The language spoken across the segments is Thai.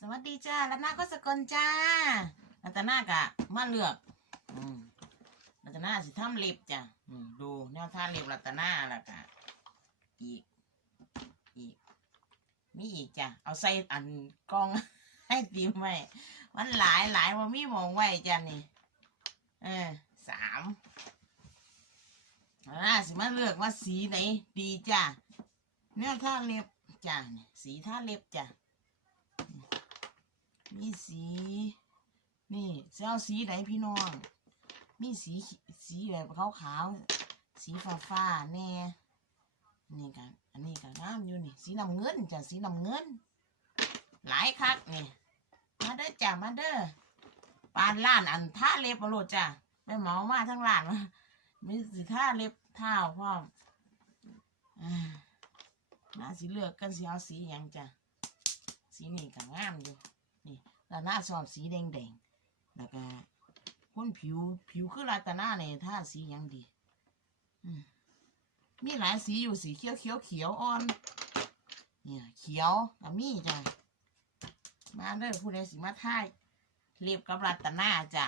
สวัสดีจ้ารัตนาก็สกลจ้ารัตนากะมาเลือก อืมรัตนาสิทำเล็บจ้ะอืมดูแนวทางเล็บรัตนาล้วกะอีก อีก มีอีกจ้ะ เอาใส่อันกล้อง ให้ตีมไว้มันหลายหลายว่ามีมองไว้จ้ะนี่ เออสามอ่าสิมาเลือกว่าสีไหนดีจ้ะแนวทางเล็บจ้ะสีท่าเล็บจ้ะ มีสี นี่จะเอาสีไหนพี่น้อง มีสีสีแบบขาวขาวๆสีฟ้าฟ้าๆแน่นี่กันอันนี้กันงามอยู่นี่ สีน้ำเงินจ้ะสีน้ำเงิน หลายคักนี่มาเด้อจ้ะมาเด้อปานล้านอันท่าเล็บมาโลดจ้ะไปเหมามาทั้งล้านมามีสีท่าเล็บเท้าพร้อมาน่าสิเลือกกันสีเอาสีหยังจ้ะสีนี่ก็งามอยู่ นี่ลาหน้าชอบสีแดงแดงๆแล้วก็คนผิวผิวคือลาตาหน้าเนี่ยถ้าสียังดีมีหลายสีอยู่สีเขียวเขียวเขียวอ่อน เนี่ยเขียวกับมีจ้ะมาเด้อผู้ใดสิมาท่ายเรียบกับรัตนาจ้ะ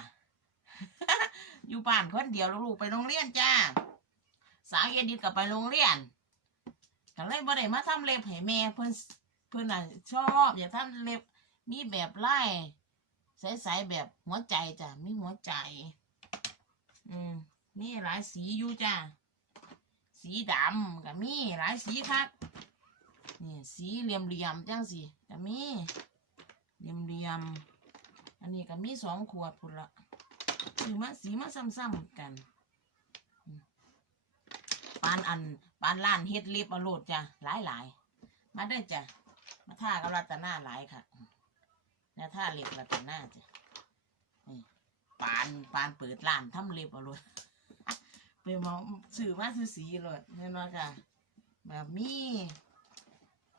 อยู่บ้านคนเดียวลูกไปโรงเรียนจ้าสาวเยดิดกับไปโรงเรียนก็เลยบ่ได้มาทำเล็บให้แม่เพิ่นเพิ่นน่ะชอบอยากทำเล็บ มีแบบไล่ใสๆแบบหัวใจจ้ะมีหัวใจ อืมมีหลายสีอยู่จ้ะสีดำก็มีหลายสีครับนี่สีเหลี่ยมๆจังสิก็มีเหลี่ยมๆอันนี้ก็มีสองขวดพุ่นละสีมาสีมาซ้ำๆกันปานอันปานล้านเฮ็ดล็บอโลดจ้ะหลายๆมาเด้จ้ะมาท่ากับรัตนาหลายค่ะ แล้วถ้าเล็บรัตนาจ้ะนี่ปานปานเปิดร้านทำเล็บเอาเลยไปมองสื่อมาซื้อสีเลยเห็นไหมจ้ะแบบมี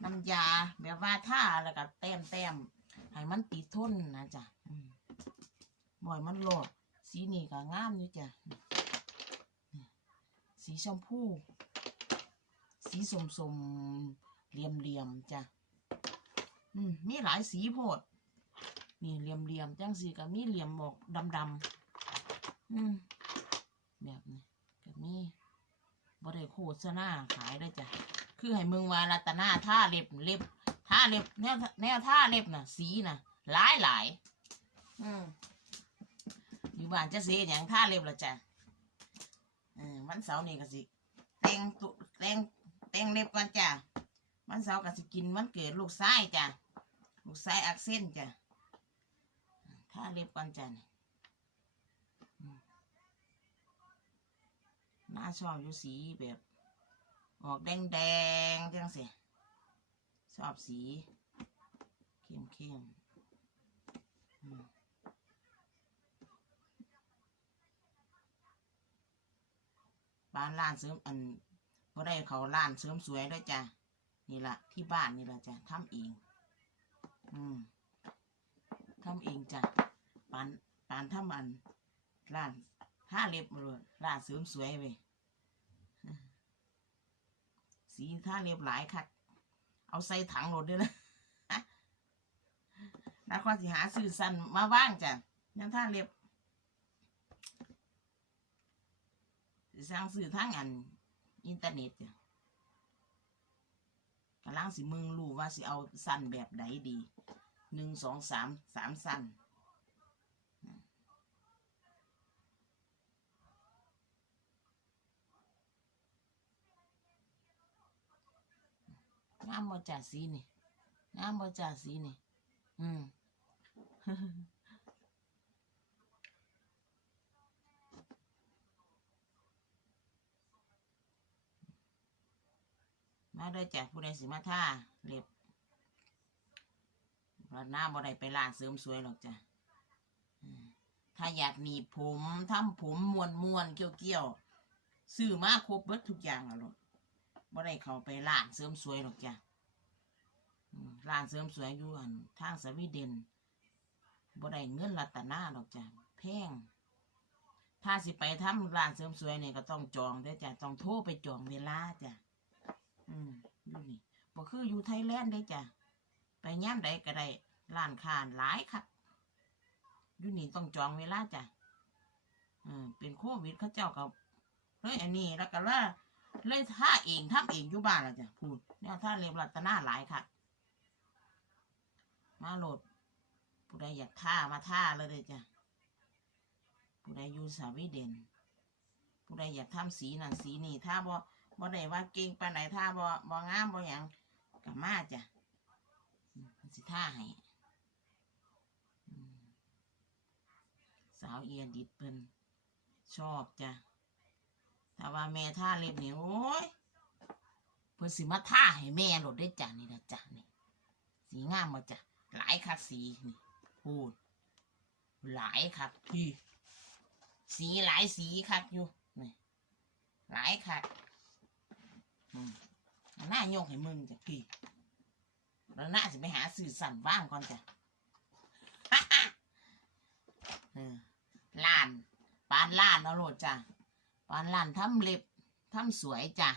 น้ำยาแบบว่าท่าแล้วก็แต้มแต้มให้มันติดทนนะจ้ะบ่อยมันหลดสีนี่ก็งามอยู่จ้ะสีชมพู สีสมสมเหลี่ยมเหลี่ยมจ้ะ อืมมีหลายสีโพด นี่เหลี่ยมเหลี่ยมจังสีก็มีเหลี่ยมบอกดำดำอืมแบบนี้ก็มีบริโฆษณาขายได้จ้ะ คือให้มึงว่ารัตนาท่าเล็บเล็บท่าเล็บแนวแนวท่าเล็บน่ะ สีน่ะหลายหลายอืมอยู่บ้านจะเสียอย่างท่าเล็บละจ้ะวันเสาร์นี่ก็สิแต่งตุแต่งแต่งเล็บก่อนจ้ะวันเสาร์ก็สิกินวันเกิดลูกชายจ้ะลูกชายอักเส้นจ้ะ ถ้าเล็บก่อนจ้ะนี่อืมน่าชอบอยู่สีแบบ ออกแดงแดงจังสิชอบสีเข้มเข้มๆบ้านร้านเสริมอันก็ได้เขาร้านเสริมสวยด้วยจ้ะนี่ละที่บ้านนี่ละจ้ะทำเอง อืม ทำเองจ้ะปานปานทำอันร้านท่าเล็บมาเลยร้านเสริมสวยเว้ยสีท่าเล็บหลายคักเอาใส่ถังรถด้วยนะแล้วก็สิหาซื้อสั้นมาว่างจ้ะยังท่าเล็บสร้างซื้อทั้งอันอินเทอร์เน็ตจ้ะกำลังสิมึงรู้ว่าสิเอาสั้นแบบไหนดี หนึ่งสองสามสามสั้นงามบ่จ่าสีนี่งามบ่จ่าสีนี่ อืมมาเด้จ้ะผู้ใดสิมาท่าเล็บ เราหน้าบ่ได้ไปร้านเสริมสวยหรอกจ้ะถ้าอยากหนีผมทำผมมวนมวนเกี่ยวเกี่ยวซื้อมาครบเบิดทุกอย่างอะลูกบ่ได้เขาไปร้านเสริมสวยหรอกจ้ะร้านเสริมสวยอยู่อันทางสวีเดนบ่ได้เงินรัตนาหรอกจ้ะแพงถ้าสิไปทำร้านเสริมสวยเนี่ยก็ต้องจองด้จ้ะต้องโทรไปจองเวลาจ้ะอืมอยู่นี่บ่คืออยู่ไทยแลนด์ได้จ้ะ ไปย่ามใดก็ได้ร้านค้าหลายครับยูนี่ต้องจองเวลาจ้ะอืมเป็นโควิดเขาเจ้ากับเลยอันนี้แล้วก็ว่าเลยท่าเองทำเองอยู่บ้านละจ้ะพูดเนี่ยท่าเรียบรัตนาหลายค่ะมาโหลดผู้ใดอยากท่ามาท่าเลยเลยจ้ะผู้ใดอยู่สาวีเด่นผู้ใดอยากทำสีนั่นสีนี่ถ้าบ่บ่ได้ว่าเก่งปานไหนถ้าบ่บ่งามบ่หยังกับมาจ้ะ อืมมันสิท่าให้สาวเอียดิดเพิ่นชอบจ้ะถ้าว่าแม่ท่าเล็บนี่โอ้ยเพิ่นสิมาท่าให้แม่โหลดได้จ้ะนี่นะจ้ะนี่สีงามมาจ้ะหลายคักสีนี่พูดหลายคักพี่สีหลายสีคักอยู่นี่หลายคักอืมหน้าโยกให้มึงจ้ะพี่ แล้วหน้าสิไปหาสื่อสั่นว่างก่อนจ้ะล้าน ปานล้านเอาโลดจ้ะ ปานล้านทำเล็บทำสวยจ้ะ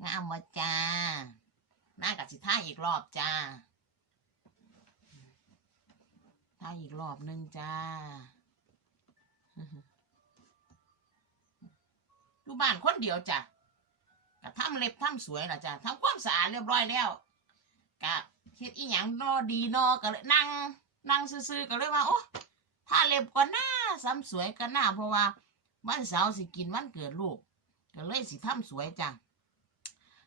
เงามมาจ้าหน้ากับสิท่าอีกรอบจ้าท่าอีกรอบหนึ่งจ้าอยู่บ้านคนเดียวจ้ะกะทำเล็บทำสวยล่ะจ้ะทำความสะอาดเรียบร้อยแล้ว กะเฮ็ดอีหยังนอดีนอก็เลยนั่งนั่งซื่อๆก็เลยว่าโอ้ถ้าเล็บก็หน้าซ้ำสวยก็หน้าเพราะว่าวันเสาร์สิกินวันเกิดลูกก็เลยสิทำสวยจ้ะ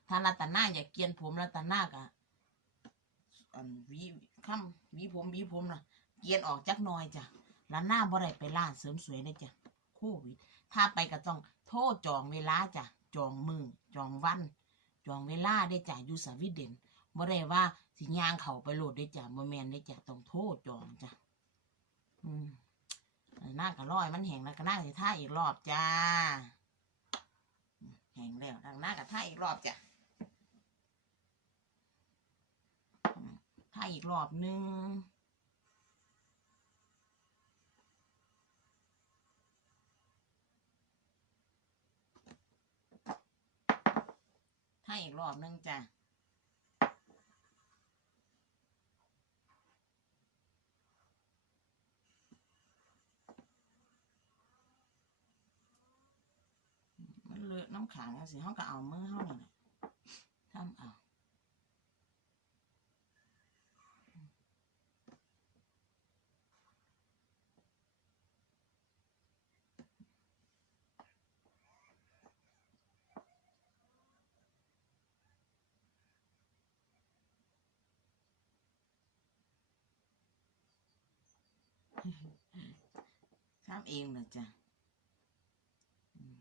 ถ้ารัตนาอยากเกียนผมรัตนากะอันวีข้ามวีผมวีผมนะเกียนออกจักหน่อยจ้ะแล้วหน้าบ่ได้ไปร้านเสริมสวยเลยจ้ะโควิดถ้าไปก็ต้องโทษจองเวลาจ้ะจองมือจองวัน จองเวลาได้จ้ะอยู่สวีเดน บ่ได้ว่าสิย่างเขาไปโหลดได้จ้ะบ่แมนได้จ้ะต้องโทษจองจ้ะอืมหน้าก็ร้อยมันแห้งแล้วก็หน้าสิท่าอีกรอบจ้าแห้งแล้วทางหน้าก็ท่าอีกรอบจ้ะถ้าอีกรอบนึงถ้าอีกรอบนึงจ้ะ มันเลอะน้ำขังสิเขาก็เอามือเขานี่แหละทำเอาทำเองนะจ้ะอืม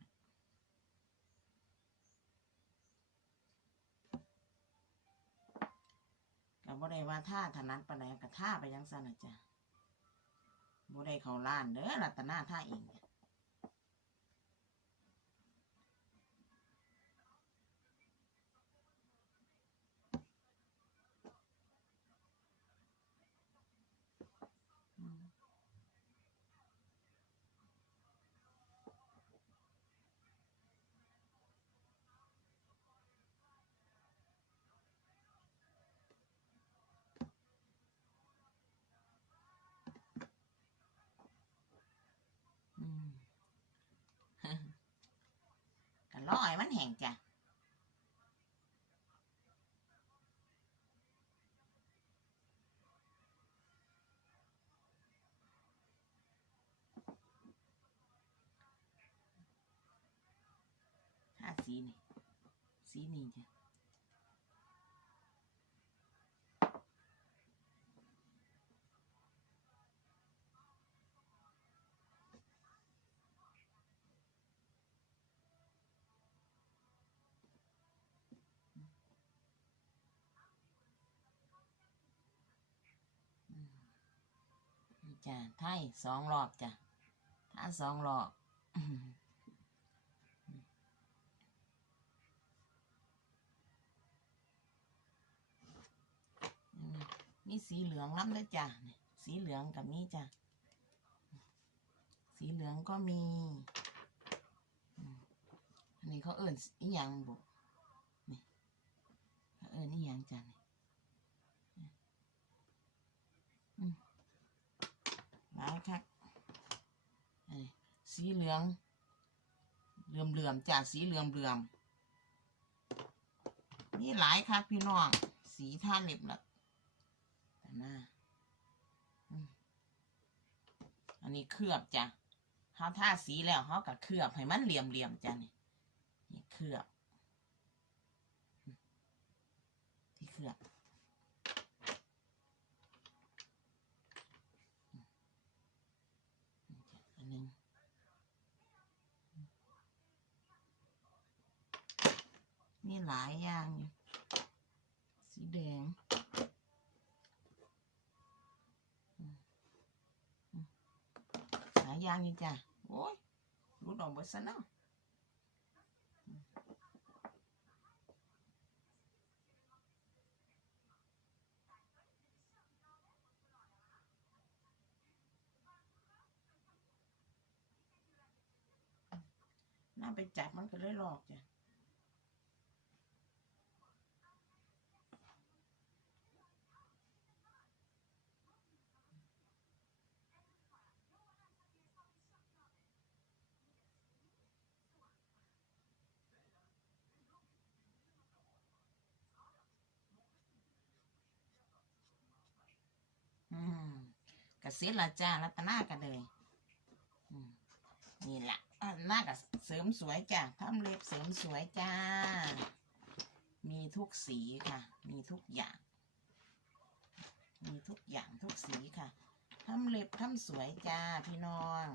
ก็ บ่ได้ว่าท่าถนัดปานใดก็ท่าไปยังสั่นนะจ้ะบ่ได้เข้าล้านเด้อรัตนาท่าเอง น้อให้มันแห้งจ้ะห้าสีนี่ สีนี่จ้ะ จ้ะไทยสองรอบจ้ะถ้าสองรอบอืมอืมมีสีเหลืองน้ำด้วยจ้ะ สีเหลืองกับมีจ้ะ สีเหลืองก็มี อันนี้เขาเอิ่นอีหยังบุนี่เขาเอิ่นอีหยังจ้ะ ครับเอ้ยสีเหลือง เหลื่อมเหลื่อมๆจ้ะสีเหลื่อมเหลื่อมๆนี่หลายครับพี่น้อง สีท่าเล็บละแต่หน้าอันนี้เคลือบจ้ะเขาท่าสีแล้วเขากับเคลือบให้มันเหลี่ยมเหลี่ยมๆจ้ะนี่นี่เคลือบที่เคลือบอันหนึง นี่หลายอย่างอยู่สีแดงหลายอย่างอยู่จ้ะโอ้ยรู้ดอกเบดซะเนาะน่าไปจับมันก็เลยหลอกจ้ะ อืมกระเซ็ละจ้ารัตนากันเลยนี่แหละหน้ากับเสริมสวยจ้ะทำเล็บเสริมสวยจ้า มีทุกสีค่ะ มีทุกอย่าง มีทุกอย่างทุกสีค่ะทำเล็บทำสวยจ้าพี่น้อง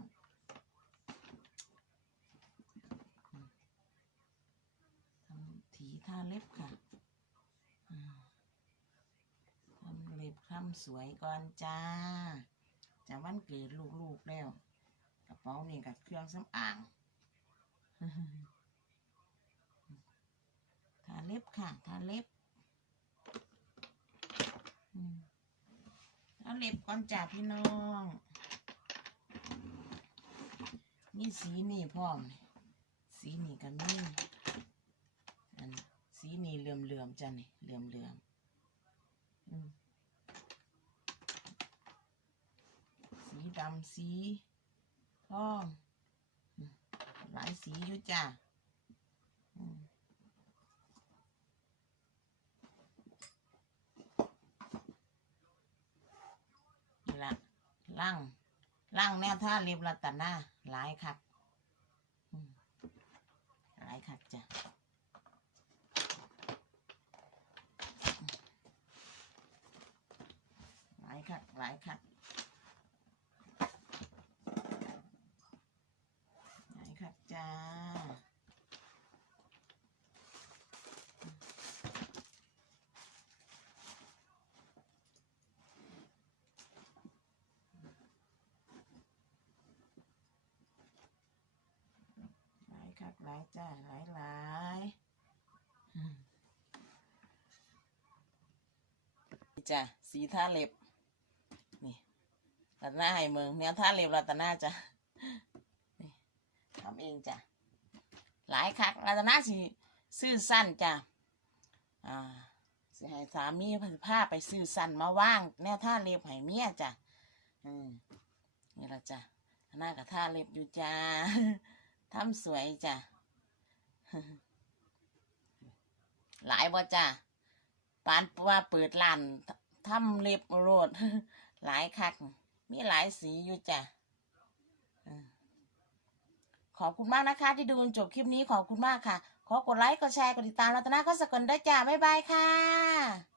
ทำถีทาเล็บค่ะอืม ทำเล็บทำสวยก่อนจ้าจะวันเกิดลูกๆแล้ว กระเป๋านี่กับเครื่องสำอางทาเล็บค่ะ ทาเล็บทาเล็บก่อนจ้าพี่น้องนี่สีนี่พร้อมสีนี่ก็มีอันสีนี่เหลื่อมเหลื่อมๆจ้ะนี่เหลื่อมเหลื่อมๆอืม สีดำสีทองอืมหลายสีอยู่จ้ะนี่ละล่างล่างแนวท่าเรียบรัตนาหลายคักหลายคักจ้ะหลายคักหลายคักหลายคักจ้า หลายคั กหลายจ้าหลายหลายอืมจ้ะสีท่าเล็บ นี่รัตนาให้เมืองแนวท่าเล็บรัตนาจ้ะทำเองจ้ะ หลายคักรัตนาสิซื้อสั้นจ้ะ อ่าสิให้สามีพาไปซื้อสั้นมาว่าง แนวท่าเล็บให้เมียจ้ะ อืมนี่ละจ้ะรัตนากับท่าเล็บอยู่จ้า ทำสวยจ้ะ หลายบ่จ้ะปานว่าเปิดร้านทำเล็บโรด หลายคัก มีหลายสีอยู่จ้ะขอบคุณมากนะคะ ที่ดูจนจบคลิปนี้ขอบคุณมากค่ะ ขอกดไลค์ กดแชร์ กดติดตามรัตนาก็สกลได้จ้า บ๊ายบายค่ะ